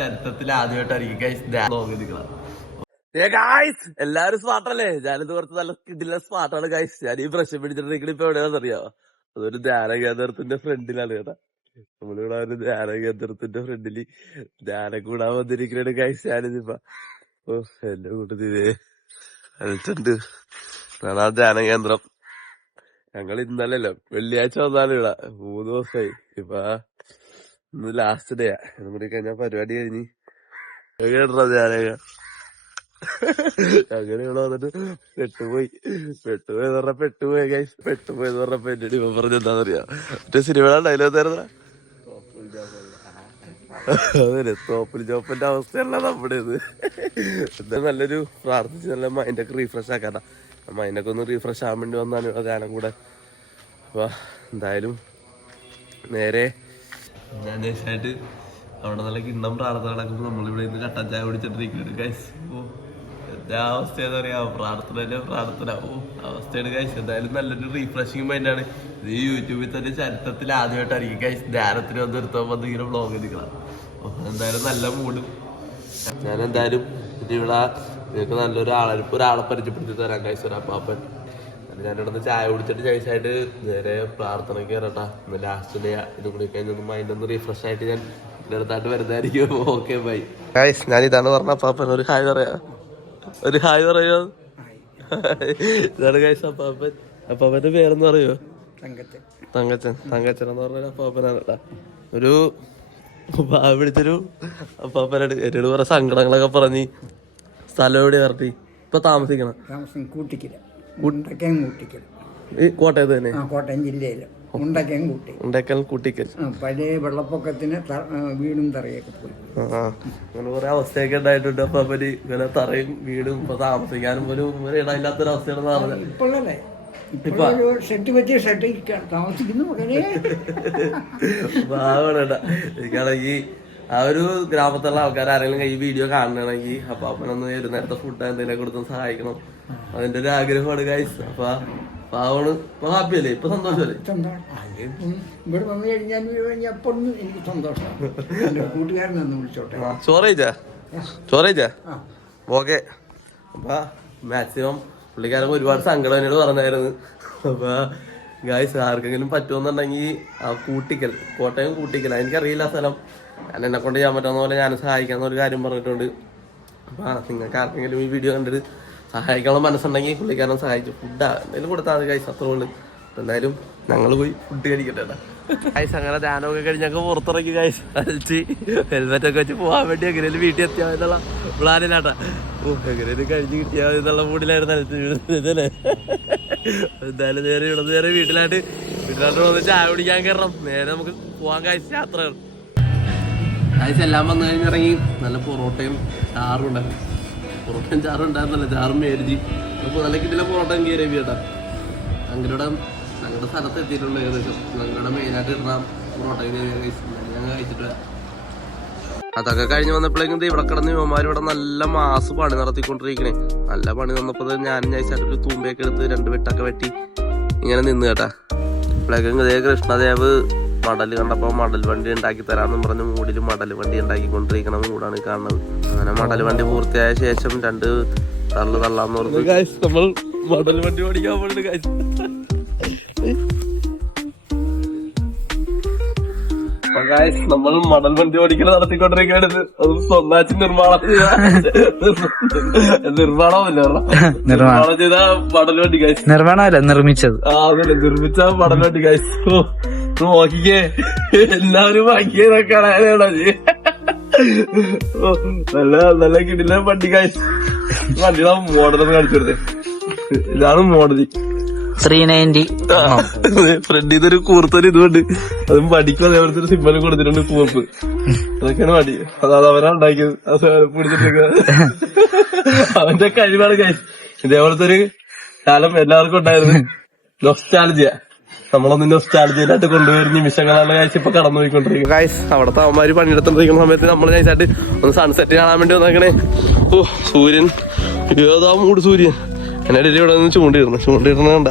ചരിത്രത്തിൽ ആദ്യമായിട്ടായിരിക്കും എല്ലാരും സ്മാർട്ടല്ലേ? ഞാനിത് കുറച്ച് നല്ല കിടില സ്മാർട്ടാണ് ഗൈസ്. ഞാൻ ഈ പ്രശ്നം പിടിച്ചിട്ടുണ്ടെങ്കിൽ ഇപ്പൊ എവിടെയാണെന്ന് അറിയാമോ? അതൊരു ധ്യാന കേന്ദ്രത്തിന്റെ ഫ്രണ്ടിലാണ് കേട്ടാ. നമ്മളിവിടെ ഒരു ധ്യാന കേന്ദ്രത്തിന്റെ ഫ്രണ്ടില് ധ്യാനം കൂടാൻ വന്നിരിക്കണ ഗൈസ്. ഞാനിതിപ്പോ എന്റെ കൂട്ടത്തില് കളിച്ചിട്ടുണ്ട്. അതാ ധ്യാന കേന്ദ്രം. ഞങ്ങൾ ഇന്നലല്ലോ വെള്ളിയാഴ്ച വന്നാലും ഇവിടെ 3 ദിവസമായി. ഇപ്പൊ ഇന്ന് ലാസ്റ്റ് ഡേയാ. ഇതും കൂടി കഴിഞ്ഞാൽ പരിപാടി കഴിഞ്ഞ് കേട്ടോ ധ്യാനക. അങ്ങനെ ഇവിടെ വന്നിട്ട് പെട്ടുപോയെന്ന് പറഞ്ഞപ്പോ എന്റെ ഇവ പറഞ്ഞ എന്താന്നറിയാ, മറ്റേ സിനിമയുടെ ഡയലോഗ് ആയിരുന്ന അതല്ലേ തോപ്പിൽ ജോപ്പന്റെ അവസ്ഥയല്ല നമ്മുടെ ഇത്. എന്താ നല്ലൊരു പ്രാർത്ഥിച്ച് നല്ല മൈൻഡൊക്കെ റീഫ്രഷ് ആക്കാട്ടാ. മൈൻഡൊക്കെ ഒന്ന് റീഫ്രഷ് ആകാൻ വേണ്ടി വന്നാണ് ഇവിടെ ഗാനം കൂടെ. അപ്പൊ എന്തായാലും നേരെ ഞാൻ ദേശമായിട്ട് അവിടെ നല്ല കിണ്ണം പ്രാർത്ഥന നടക്കുമ്പോൾ നമ്മളിവിടെ ഇന്ന് കട്ടൻ ചായ കുടിച്ചിട്ടിരിക്കുന്നുണ്ട് ഗൈസ്. എന്താ അവസ്ഥ എന്താ പറയാ, പ്രാർത്ഥന അവസ്ഥയാണ് ഗൈസ്. എന്തായാലും നല്ലൊരു റീഫ്രഷിങ് മൈൻഡാണ്. ഇത് ഈ യൂട്യൂബിൽ തന്നെ ചരിത്രത്തിൽ ആദ്യമായിട്ടായിരിക്കും ഗൈസ് ധ്യാനത്തിന് വന്ന് ഇങ്ങനെ വ്ളോഗ് എടുക്കണം. എന്തായാലും നല്ല മൂടും. ഞാൻ എന്തായാലും ഇവിടെ നിങ്ങൾക്ക് ഒരാളെ പരിചയപ്പെടുത്തി തരാം ഗൈസ്. ഒരു അപ്പാപ്പൻ. ഞാനിവിടെ നിന്ന് ചായ കുടിച്ചിട്ട് ഗൈസായിട്ട് നേരെ പ്രാർത്ഥനയ്ക്ക് കയറട്ടാ. ഇന്ന് ലാസ്റ്റ് ഡേ ഇത് കൂടി കഴിഞ്ഞൊന്ന് മൈൻഡൊന്ന് റീഫ്രഷ് ആയിട്ട് ഞാൻ അടുത്തായിട്ട് വരുന്നതായിരിക്കും. Okay bye guys. ഞാൻ ഇതാണ് പറഞ്ഞ അപ്പാപ്പൻ. ഒരു ഹായ് പറയാ, ഒരു ഹായ് പറയോ. ഇതാണ് ഗൈസ് അപ്പാപ്പൻ. അപ്പാപ്പന്റെ പേരെന്ന് പറയോ? തങ്കച്ചൻ എന്ന് പറഞ്ഞ അപ്പാപ്പനാണ് കേട്ടാ. ഒരു പിടിച്ചൊരു അപ്പാപ്പനാണ്. എന്നോട് കുറെ സങ്കടങ്ങളൊക്കെ പറഞ്ഞ് സ്ഥലം എവിടെ പറഞ്ഞി ഇപ്പൊ താമസിക്കണം ഈ കോട്ടയത്ത് തന്നെ, കോട്ടയം ജില്ലയില് ഉണ്ടക്കൽ കൂട്ടിക്കൽ. പഴയ വെള്ളപ്പൊക്കത്തിന് വീടും തറയൊക്കെ പോയി. അങ്ങനെ കുറെ അവസ്ഥയൊക്കെ ഉണ്ടായിട്ടുണ്ട്. അപ്പൊ അവര് ഇങ്ങനെ തറയും വീടും ഇപ്പൊ താമസിക്കാനും പോലും ഇടയില്ലാത്തൊരവസ്ഥയാണെന്ന് പറഞ്ഞത്. ഇപ്പോഴല്ലേ ഷെഡ് വെച്ച് താമസിക്കുന്നു. എനിക്കാണെങ്കിൽ ആ ഒരു ഗ്രാമത്തിലുള്ള ആൾക്കാർ ആരെങ്കിലും ഈ വീഡിയോ കാണണമെങ്കിൽ അപ്പൊ അപ്പനൊന്ന് ഒരു നേരത്തെ ഫുഡ് എന്തെങ്കിലും കൊടുത്തും സഹായിക്കണം. അതിന്റെ ഒരു ആഗ്രഹമാണ് ഗൈസ്. അപ്പൊ പാവണ് ഇപ്പൊ ഹാപ്പിയല്ലേ? ഇപ്പൊ സന്തോഷമല്ലേ? ഇവിടെ വന്നു കഴിഞ്ഞാൽ എപ്പോഴും എനിക്ക് സന്തോഷമാണ്. കൂട്ടുകാരനൊന്ന് വിളിച്ചോട്ടെ. ചോറേച്ചാ ഓക്കെ. അപ്പൊ മാക്സിമം പുള്ളിക്കാരൻ ഒരുപാട് സങ്കടം എന്നോട് പറഞ്ഞായിരുന്നു. അപ്പൊ ഗായ്സ് ആർക്കെങ്കിലും പറ്റുമെന്നുണ്ടെങ്കിൽ ആ കോട്ടയം കൂട്ടിക്കൽ എനിക്കറിയില്ല സ്ഥലം. ഞാൻ എന്നെ കൊണ്ട് ചെയ്യാൻ പറ്റുന്ന പോലെ ഞാൻ സഹായിക്കാന്ന ഒരു കാര്യം പറഞ്ഞിട്ടുണ്ട്. അപ്പൊ നിങ്ങൾക്ക് ആർക്കെങ്കിലും ഈ വീഡിയോ കണ്ടിട്ട് സഹായിക്കാനുള്ള മനസ്സുണ്ടെങ്കിൽ പുള്ളിക്കാരൻ സഹായിച്ചു. ഫുഡ് എന്തെങ്കിലും കൊടുത്താൽ മതി ഗൈസ്, അത്രേ ഉള്ളു. എന്തായാലും ഞങ്ങൾ പോയി ഫുഡ് കഴിക്കട്ടെ ഗൈസ്. അങ്ങനെ ധ്യാനമൊക്കെ കഴിഞ്ഞൊക്കെ പുറത്തിറക്കി ഗൈസ്. കളിച്ച് ഹെൽമെറ്റൊക്കെ വെച്ച് പോകാൻ വേണ്ടി എങ്ങനെയും വീട്ടിൽ എത്തിയാൽ മതി എന്നുള്ള പ്ലാനിലാട്ടാ. എങ്ങനെയും കഴിഞ്ഞ് കിട്ടിയാൽ മതി എന്നുള്ള മൂഡിലായിരുന്നു ഇതല്ലേ. എന്തായാലും നേരെ വീട്ടിലായിട്ട് വന്ന് ചായ കുടിക്കാൻ കയറണം. നേരെ നമുക്ക് പോകാൻ ഗൈസ് യാത്രകൾ. ഗൈസ് എല്ലാം വന്നു കഴിഞ്ഞിറങ്ങി നല്ല പൊറോട്ടയും ചാറും ഉണ്ടായിരുന്നു. പൊറോട്ടയും ചാറും ഉണ്ടായിരുന്നല്ലോ, ചാറും മേടിച്ച് അപ്പോൾ നല്ല കിട്ടില്ല പൊറോട്ടയും കയറി കേട്ടാ. ഞങ്ങളുടെ സ്ഥലത്ത് എത്തിയിട്ടുണ്ട്. ഏകദേശം ഞങ്ങളുടെ മെയിനായിട്ട് ഇടുന്ന പൊറോട്ട ഞാൻ കഴിച്ചിട്ട് അതൊക്കെ കഴിഞ്ഞ് വന്നപ്പോഴേക്കും ഇവിടെ കിടന്ന് യുവമാർ ഇവിടെ നല്ല മാസ് പണി നടത്തിക്കൊണ്ടിരിക്കണേ. നല്ല പണി വന്നപ്പോൾ ഞാനും നൈസായിട്ട് ഒരു തൂമ്പയൊക്കെ എടുത്ത് 2 വെട്ടൊക്കെ വെട്ടി ഇങ്ങനെ നിന്ന് കേട്ടാ. അപ്പോഴേക്കും ഇതേ കൃഷ്ണദേവ് മടൽ കണ്ടപ്പോൾ മടൽ വണ്ടി ഉണ്ടാക്കി തരാമെന്നും പറഞ്ഞ് മൂടിൽ മടൽ വണ്ടി ഉണ്ടാക്കിക്കൊണ്ടിരിക്കണ മൂടാണ് കാണുന്നത്. അങ്ങനെ മടൽ വണ്ടി പൂർത്തിയായ ശേഷം 2 തള്ളാന്ന് പറഞ്ഞു നമ്മൾ മടൽ വണ്ടി ഓടിക്കാൻ പോയിട്ട് നമ്മൾ മടൽ വണ്ടി ഓടിക്കൽ നടത്തിക്കൊണ്ടിരിക്കുകയാണ്. അത് സ്വന്താച്ച് നിർമ്മാണം ചെയ്ത മടൽ വണ്ടി ഗൈസ്. നിർമ്മാണമല്ല നിർമ്മിച്ചത്. അതല്ലേ നിർമ്മിച്ച മടൽ വണ്ടി ഗൈസ്. നോക്കിക്കേ എല്ലാവരും വാങ്ങിയതൊക്കെ നല്ല കിടില വണ്ടി ഗൈസ്. വണ്ടിയുടെ മോഡലൊന്ന് കാണിച്ചു കൊടുത്തേ. ഇതാണ് മോഡൽ 390. ഫ്രണ്ട് ഇതൊരു കൂർത്തൊരു ഇതുകൊണ്ട് അതും വടിക്കും അതേപോലത്തെ ഒരു സിമ്പലും കൊടുത്തിട്ടുണ്ട് കൂർപ്പ്. അതൊക്കെയാണ് വടി. അതായത് അവനാ ഉണ്ടാക്കിയത്. പിടിച്ചിട്ടൊക്കെ അവന്റെ കഴിവാണ് ഗൈസ്. ഇതേപോലത്തെ ഒരു കാലം എല്ലാവർക്കും ഉണ്ടായിരുന്നു. നൊസ്റ്റാൾജിയ. നമ്മളൊന്നും നൊസ്റ്റാൾജിയിലായിട്ട് കൊണ്ടുവരുന്ന നിമിഷങ്ങളാണ് ഗൈസ് ഇപ്പൊ കടന്നു പോയിക്കൊണ്ടിരിക്കും ഗൈസ്. അവിടുത്തെ അവന്മാര് പണിയെടുത്തോണ്ടിരിക്കുന്ന സമയത്ത് നമ്മൾ നൈസായിട്ട് ഒന്ന് സൺസെറ്റ് കാണാൻ വേണ്ടി വന്നേക്കണേ. ഓ സൂര്യൻ ഏതാ മൂട് സൂര്യൻ. എന്നെ ഇവിടെ നിന്ന് ചൂണ്ടിരുന്ന കണ്ട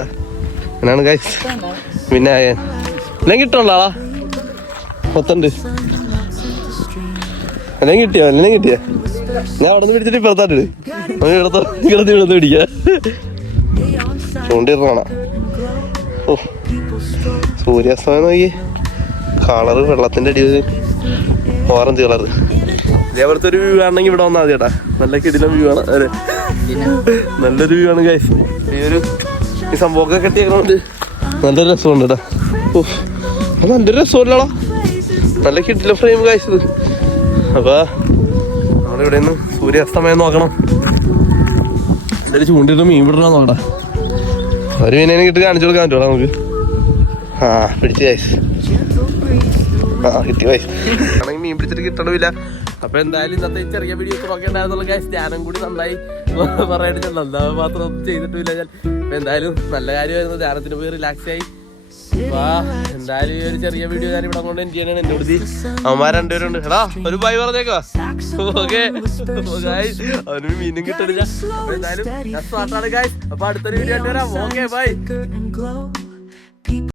എന്നാണ് ഗൈസ്. പിന്നെ എല്ലാം കിട്ടണല്ലോ ആളാ 10. എന്നെ കിട്ടിയോ ഞാൻ അവിടെ നിന്ന് പിടിച്ചിട്ട് ഇപ്പുറത്തായിട്ട് ഇടത്ത് പിടിക്ക ചൂണ്ടിടണ. ഓ സൂര്യാസ്തമയം നോക്കി കളറ് വെള്ളത്തിന്റെ അടിയിൽ ഓറഞ്ച് കളറ്. ഇതേപോലത്തെ ഒരു വ്യൂ ആണെങ്കിൽ ഇവിടെ വന്നാൽ മതി ചേട്ടാ. നല്ല കിടിലം വ്യൂ ആണ്. അതെ നല്ലൊരു വ്യൂ ആണ് ഗൈസ്. ഈ സംഭവമൊക്കെ കെട്ടിയേക്കണോണ്ട് നല്ലൊരു രസമുണ്ട് കേട്ടാ. ഓ നല്ലൊരു രസമല്ലടാ. നല്ല കിടിലം ഫ്രെയിം ഗൈസ് ഇത്. അപ്പൊ നമ്മളിവിടെ നിന്ന് സൂര്യാസ്തമയം നോക്കണം. എന്തായാലും ചൂണ്ടിട്ട് മീൻ വിടണം നോക്കടാ. ഒരു മീനേനെ കിട്ടി കാണിച്ചു കൊടുക്കാൻ പറ്റുമോ നമുക്ക്? ആ പിടിച്ച് ഗൈസ്. കിട്ടി ഗൈസ്. ആണെങ്കിൽ മീൻ പിടിച്ചിട്ട് കിട്ടണമില്ല. അപ്പൊ എന്തായാലും ഇന്നത്തെ ചെറിയ വീഡിയോ നോക്കേണ്ടായിരുന്നുള്ള ഗൈസ്. ധ്യാനം കൂടി നന്നായി പറയാനായിട്ട് ഞാൻ എന്താ മാത്രം ഒന്നും ചെയ്തിട്ടില്ല ഞാൻ. അപ്പൊ എന്തായാലും നല്ല കാര്യമായിരുന്നു. ധ്യാനത്തിന് പോയി റിലാക്സ് ആയി. എന്തായാലും ഈ ഒരു ചെറിയ വീഡിയോ ഞാൻ ഇവിടെ കൊണ്ട് എൻഡ് ചെയ്യാനാണ്. എന്റെ അടുത്ത് അവന്മാർ രണ്ടുപേരുണ്ട്. എടാ ഒരു ബൈ പറഞ്ഞേക്കോ. ഓക്കെ അവന് മീനും കിട്ടണില്ല. എന്തായാലും സ്മാർട്ടാണ് ഗൈസ്. അപ്പൊ അടുത്തൊരു വീഡിയോ ആയിട്ട് വരാം. Okay bye.